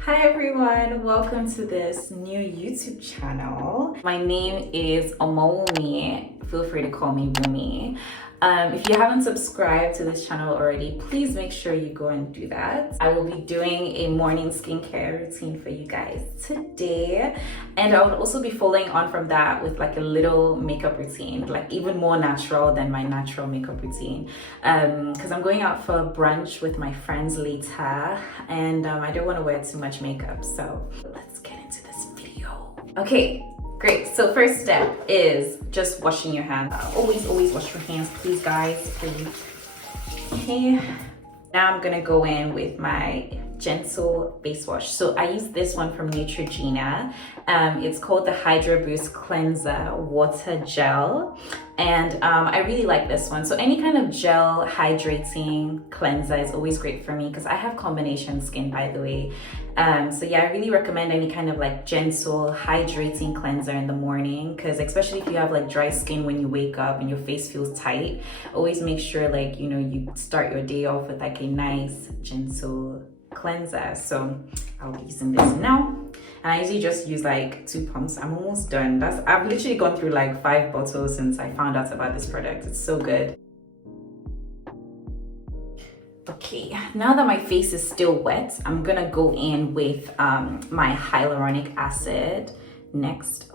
Hi everyone, welcome to this new YouTube channel. My name is Wunmi. Feel free to call me Wunmi. If you haven't subscribed to this channel already, please make sure you go and do that. I will be doing a morning skincare routine for you guys today, and I will also be following on from that with like a little makeup routine, like even more natural than my natural makeup routine, because I'm going out for brunch with my friends later, and I don't want to wear too much makeup, so let's get into this video. Okay, great. So first step is just washing your hands. Always wash your hands, please guys, please. Okay, now I'm gonna go in with my gentle base wash. So I use this one from Neutrogena. It's called the Hydro Boost Cleanser Water Gel, and I really like this one. So any kind of gel hydrating cleanser is always great for me because I have combination skin, by the way. So yeah, I really recommend any kind of like gentle hydrating cleanser in the morning, because especially if you have like dry skin when you wake up and your face feels tight, always make sure like, you know, you start your day off with like a nice gentle cleanser. So I'll be using this now, and I usually just use like 2 pumps. I'm almost done. I've literally gone through like 5 bottles since I found out about this product. It's so good. Okay, now that my face is still wet, I'm gonna go in with my hyaluronic acid next.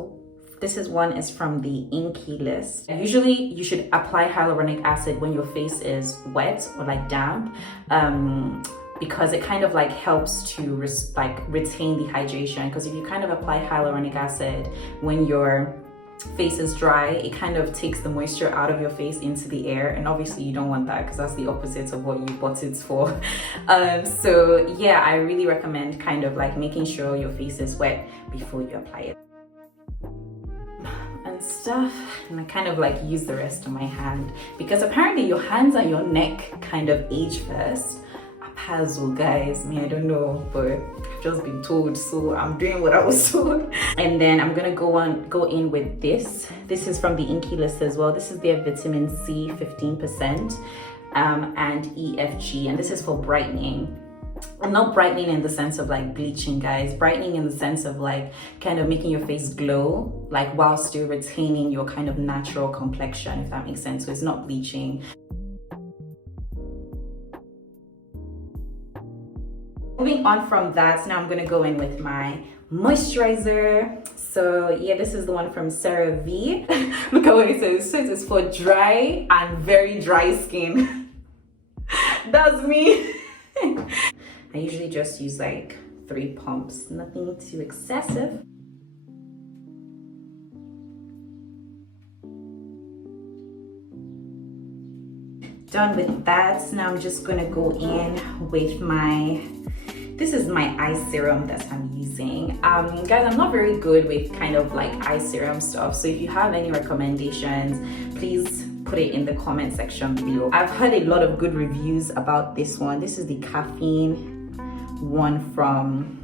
This one is from the Inky list. Usually you should apply hyaluronic acid when your face is wet or like damp, because it kind of like helps to retain the hydration. Because if you kind of apply hyaluronic acid when your face is dry, it kind of takes the moisture out of your face into the air, and obviously you don't want that because that's the opposite of what you bought it for. So yeah, I really recommend kind of like making sure your face is wet before you apply it and stuff. And I kind of like use the rest of my hand, because apparently your hands and your neck kind of age first. Puzzle, guys. I don't know, but I've just been told, so I'm doing what I was told. And then I'm gonna go in with this. This is from the Inky list as well. This is their vitamin C 15% and EFG, and this is for brightening. And not brightening in the sense of like bleaching, guys. Brightening in the sense of like kind of making your face glow, like while still retaining your kind of natural complexion, if that makes sense. So it's not bleaching. Moving on from that, now I'm going to go in with my moisturizer. So yeah, this is the one from CeraVe. Look at what it says. It says it's for dry and very dry skin. That's me. I usually just use like 3 pumps, nothing too excessive. Done with that. Now I'm just going to go in with this is my eye serum that I'm using. Guys, I'm not very good with kind of like eye serum stuff, so if you have any recommendations, please put it in the comment section below. I've heard a lot of good reviews about this one. This is the caffeine one from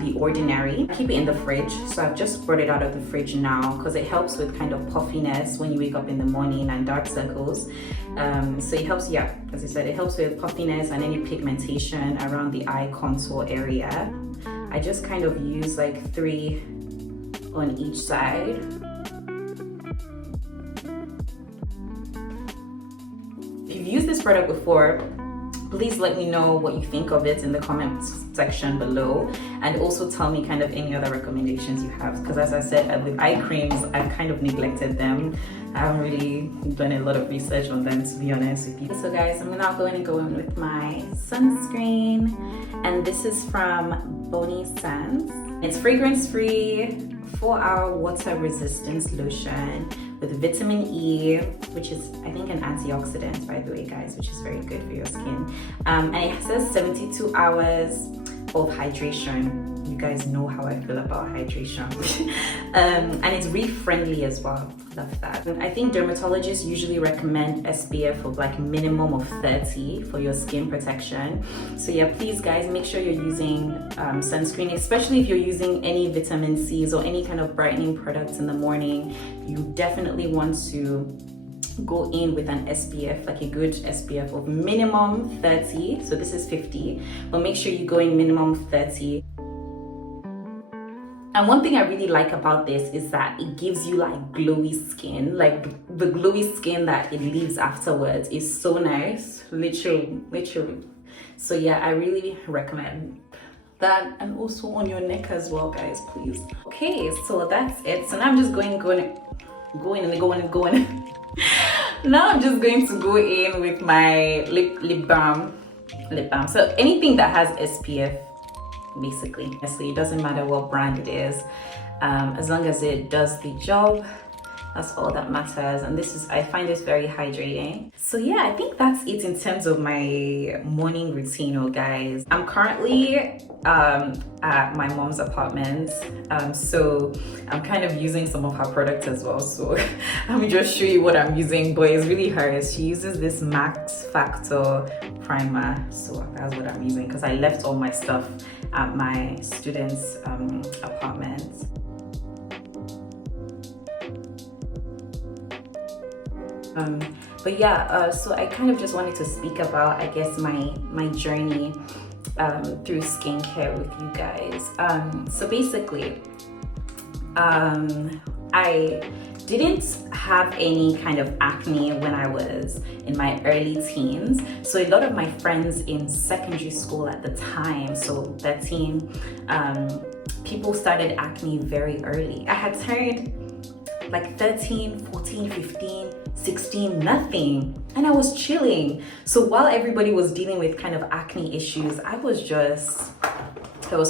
The Ordinary. I keep it in the fridge, so I've just brought it out of the fridge now because it helps with kind of puffiness when you wake up in the morning and dark circles. So it helps, yeah, as I said, it helps with puffiness and any pigmentation around the eye contour area. I just kind of use like 3 on each side. If you've used this product before, please let me know what you think of it in the comments section below, and also tell me kind of any other recommendations you have, because as I said, with eye creams, I've kind of neglected them. I haven't really done a lot of research on them, to be honest with you. So guys, I'm now going to go in with my sunscreen, and this is from Bonnie Sands. It's fragrance free, 4-hour water resistance lotion with vitamin E, which is I think an antioxidant, by the way guys, which is very good for your skin, and it says 72 hours of hydration. You guys know how I feel about hydration. And it's reef friendly as well. Love that. I think dermatologists usually recommend SPF of like minimum of 30 for your skin protection. So yeah, please guys, make sure you're using sunscreen, especially if you're using any vitamin C's or any kind of brightening products in the morning. You definitely want to go in with an SPF, like a good SPF of minimum 30. So this is 50, but make sure you go in minimum 30. And one thing I really like about this is that it gives you like glowy skin. Like the glowy skin that it leaves afterwards is so nice, literally. So yeah, I really recommend that, and also on your neck as well, guys, please. Okay, so that's it. So now I'm just going. Now I'm just going to go in with my lip balm. So anything that has SPF, basically. So it doesn't matter what brand it is, as long as it does the job. That's all that matters. And I find this very hydrating. So yeah, I think that's it in terms of my morning routine, guys. I'm currently at my mom's apartment. So I'm kind of using some of her products as well. So let me just show you what I'm using. But it's really hers. She uses this Max Factor primer. So that's what I'm using because I left all my stuff at my student's apartment. But yeah, so I kind of just wanted to speak about, I guess, my journey through skincare with you guys. So basically, I didn't have any kind of acne when I was in my early teens. So a lot of my friends in secondary school at the time, so 13, people started acne very early. I had turned like 13, 14, 15, 16, nothing. And I was chilling. So while everybody was dealing with kind of acne issues, I was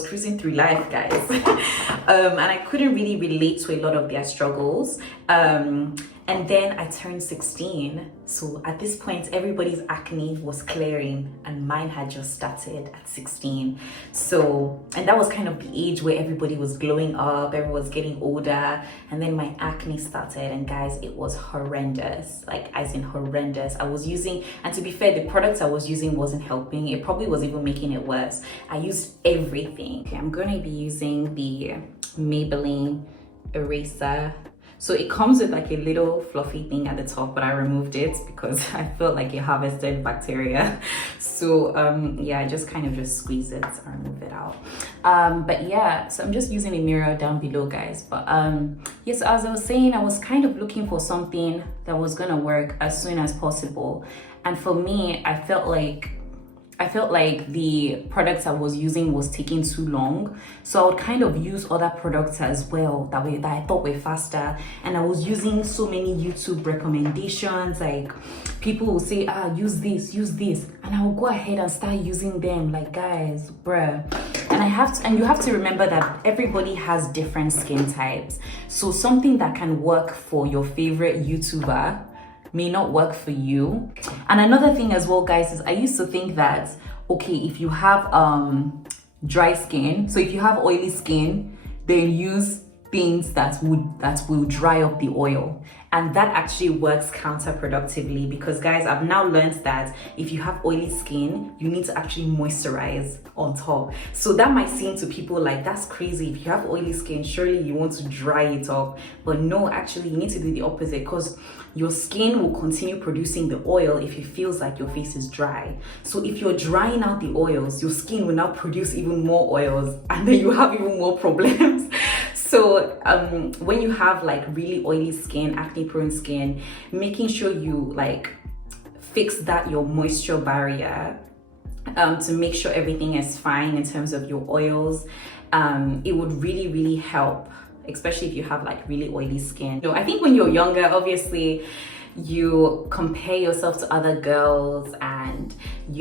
cruising through life, guys. And I couldn't really relate to a lot of their struggles. And then I turned 16. So at this point, everybody's acne was clearing and mine had just started at 16. So, and that was kind of the age where everybody was glowing up, everyone was getting older. And then my acne started, and guys, it was horrendous. Like, as in horrendous. I was using, and to be fair, the products I was using wasn't helping. It probably was even making it worse. I used everything. Okay, I'm gonna be using the Maybelline eraser. So it comes with like a little fluffy thing at the top, but I removed it because I felt like it harvested bacteria. So yeah, I just kind of just squeeze it and remove it out. But yeah, so I'm just using a mirror down below, guys. But yes, as I was saying, I was kind of looking for something that was gonna work as soon as possible. And for me, I felt like the products I was using was taking too long. So I would kind of use other products as well that I thought were faster. And I was using so many YouTube recommendations, like people will say, use this. And I will go ahead and start using them. Like, guys, bruh. And you have to remember that everybody has different skin types. So something that can work for your favorite YouTuber may not work for you. And another thing as well, guys, is I used to think that, okay, if you have dry skin, so if you have oily skin, then use things that will dry up the oil. And that actually works counterproductively because, guys, I've now learned that if you have oily skin, you need to actually moisturize on top. So that might seem to people like, that's crazy. If you have oily skin, surely you want to dry it up. But no, actually, you need to do the opposite because your skin will continue producing the oil if it feels like your face is dry. So if you're drying out the oils, your skin will now produce even more oils, and then you have even more problems. So when you have like really oily skin, acne prone skin, making sure you like fix your moisture barrier to make sure everything is fine in terms of your oils, it would really help, especially if you have like really oily skin. I think when you're younger, obviously you compare yourself to other girls and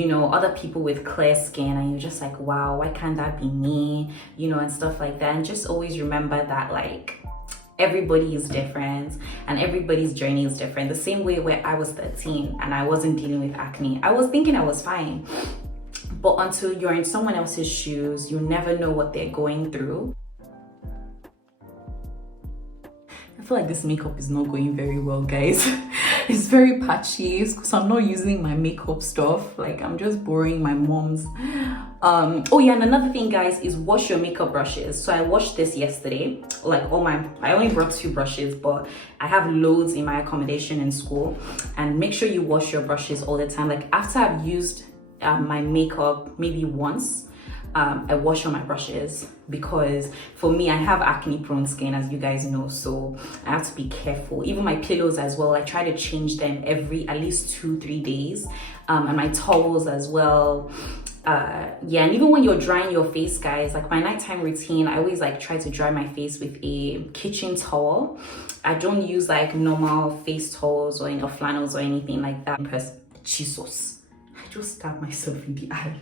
other people with clear skin, and you're just like, wow, why can't that be me, and stuff like that. And just always remember that like everybody is different and everybody's journey is different. The same way where I was 13 and I wasn't dealing with acne, I was thinking I was fine, but until you're in someone else's shoes, you never know what they're going through. I feel like this makeup is not going very well, guys. It's very patchy because I'm not using my makeup stuff. Like, I'm just borrowing my mom's. Oh yeah, and another thing, guys, is wash your makeup brushes. So I washed this yesterday. Like, I only brought 2 brushes, but I have loads in my accommodation in school. And make sure you wash your brushes all the time. Like, after I've used my makeup maybe once, I wash all my brushes, because for me, I have acne prone skin, as you guys know, so I have to be careful. Even my pillows as well, I try to change them every at least 2-3 days, and my towels as well. Yeah, and even when you're drying your face, guys, like my nighttime routine, I always like try to dry my face with a kitchen towel. I don't use like normal face towels or flannels or anything like that. Jesus, I just stabbed myself in the eye.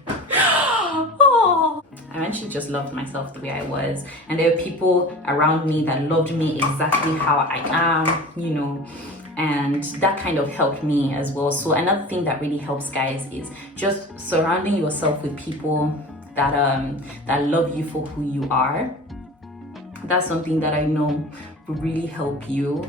Oh, I actually just loved myself the way I was, and there were people around me that loved me exactly how I am, you know, and that kind of helped me as well. So another thing that really helps, guys, is just surrounding yourself with people that that love you for who you are. That's something that I know will really help you.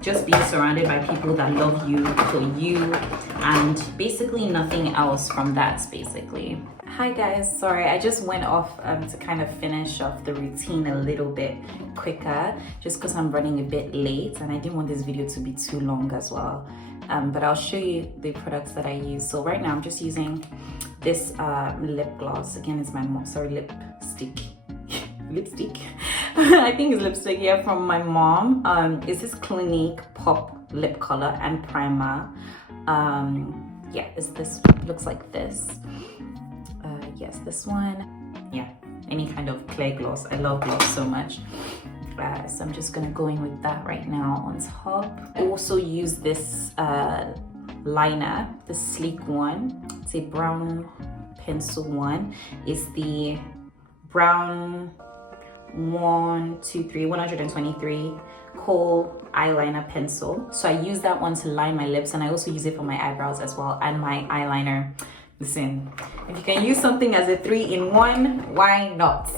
Just being surrounded by people that love you for you, and basically nothing else from that, basically. Hi guys, sorry, I just went off to kind of finish off the routine a little bit quicker, just because I'm running a bit late and I didn't want this video to be too long as well. But I'll show you the products that I use. So right now I'm just using this lip gloss. Again, it's my mom, sorry, lipstick. Lipstick. I think it's lipstick, yeah, from my mom. It's this Clinique Pop lip color and primer. Yeah, this looks like this. Yes, this one. Yeah, any kind of clear gloss. I love gloss so much. So I'm just gonna go in with that right now on top. I also use this liner, the sleek one. It's a brown pencil one. It's the brown 123 kohl eyeliner pencil. So I use that one to line my lips, and I also use it for my eyebrows as well, and my eyeliner. Listen, if you can use something as a 3-in-1, why not?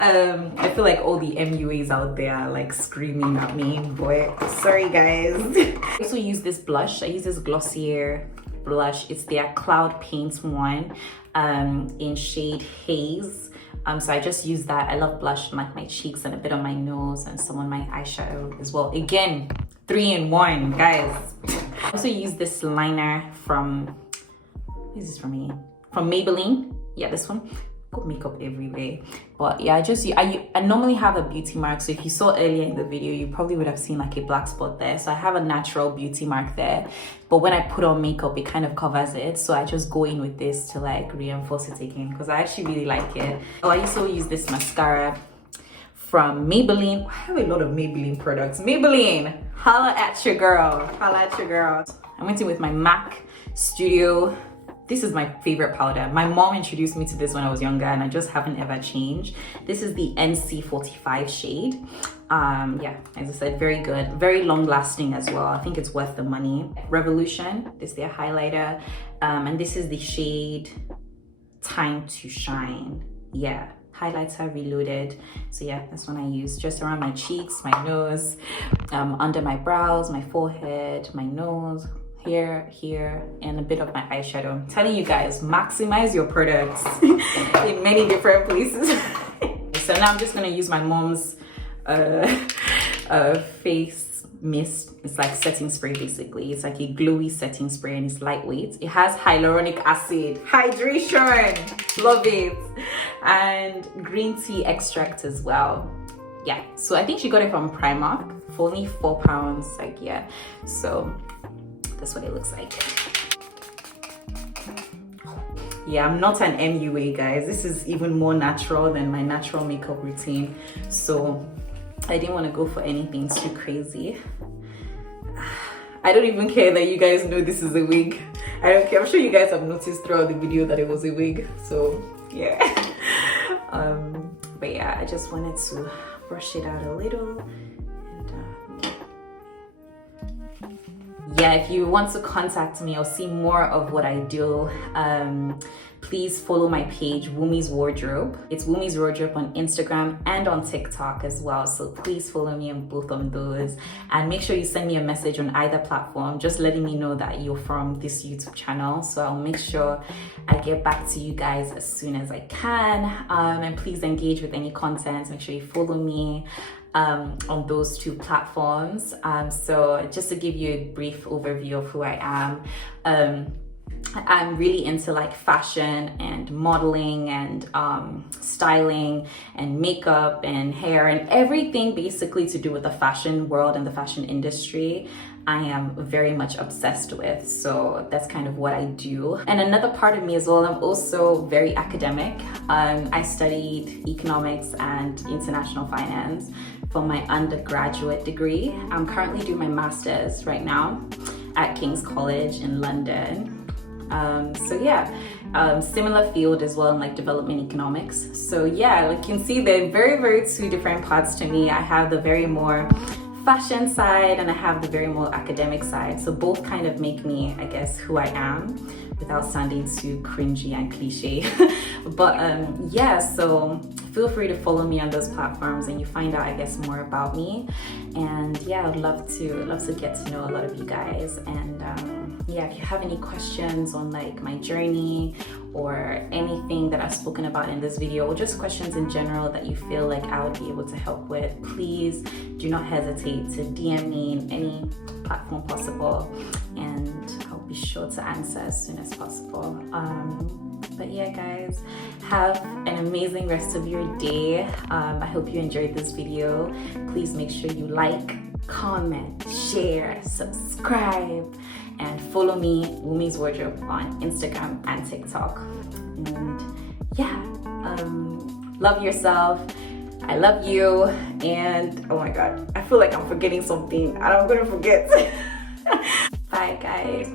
I feel like all the MUAs out there are like screaming at me, boy. Sorry guys. I also use this blush. I use this Glossier blush. It's their Cloud Paint one, in shade Haze. So I just use that. I love blush on like my cheeks and a bit on my nose and some on my eyeshadow as well. Again, 3-in-1, guys. I also use this liner from, this is from me, from Maybelline. Yeah, this one. Got makeup everywhere, but yeah, I normally have a beauty mark. So if you saw earlier in the video, you probably would have seen like a black spot there. So I have a natural beauty mark there, but when I put on makeup, it kind of covers it. So I just go in with this to like reinforce it again, because I actually really like it. Oh, I also use this mascara from Maybelline. I have a lot of Maybelline products. Maybelline, holla at your girl. Holla at your girl. I went in with my MAC Studio. This is my favorite powder. My mom introduced me to this when I was younger, and I just haven't ever changed. This is the NC45 shade. Yeah, as I said, very good, very long lasting as well. I think it's worth the money. Revolution, this is their highlighter. And this is the shade Time to Shine. Yeah, highlighter reloaded. So yeah, that's one I use just around my cheeks, my nose, under my brows, my forehead, my nose, here, and a bit of my eyeshadow. I'm telling you guys, maximize your products in many different places. So now I'm just gonna use my mom's face mist. It's like setting spray basically. It's like a glowy setting spray, and it's lightweight. It has hyaluronic acid, hydration, love it, and green tea extract as well. Yeah, so I think she got it from Primark for only £4. Like, yeah, so that's what it looks like. Yeah, I'm not an MUA, guys. This is even more natural than my natural makeup routine, so I didn't want to go for anything too crazy. I don't even care that you guys know this is a wig. I don't care. I'm sure you guys have noticed throughout the video that it was a wig, so yeah. But yeah, I just wanted to brush it out a little. Yeah, if you want to contact me or see more of what I do, please follow my page, Wunmi's Wardrobe. It's Wunmi's Wardrobe on Instagram and on TikTok as well. So please follow me on both of those, and make sure you send me a message on either platform, just letting me know that you're from this YouTube channel. So I'll make sure I get back to you guys as soon as I can. And please engage with any content. Make sure you follow me on those two platforms. So just to give you a brief overview of who I am, I'm really into like fashion and modeling and styling and makeup and hair and everything basically to do with the fashion world and the fashion industry. I am very much obsessed with, so that's kind of what I do. And another part of me as well, I'm also very academic. I studied economics and international finance for my undergraduate degree. I'm currently doing my master's right now at King's College in London. So yeah, similar field as well in like development economics. So yeah, like you can see they're very two different parts to me. I have the very more fashion side and I have the very more academic side. So both kind of make me, I guess, who I am without sounding too cringy and cliche. But yeah, so feel free to follow me on those platforms and you find out, I guess, more about me. And yeah, I'd love to get to know a lot of you guys. And yeah, if you have any questions on like my journey or anything that I've spoken about in this video, or just questions in general that you feel like I would be able to help with, please do not hesitate to DM me in any platform possible, and I'll be sure to answer as soon as possible. But yeah, guys, have an amazing rest of your day. I hope you enjoyed this video. Please make sure you like, comment, share, subscribe, and follow me, Wunmi's Wardrobe, on Instagram and TikTok. And yeah, love yourself. I love you. And oh my God, I feel like I'm forgetting something and I'm gonna forget. Bye, guys.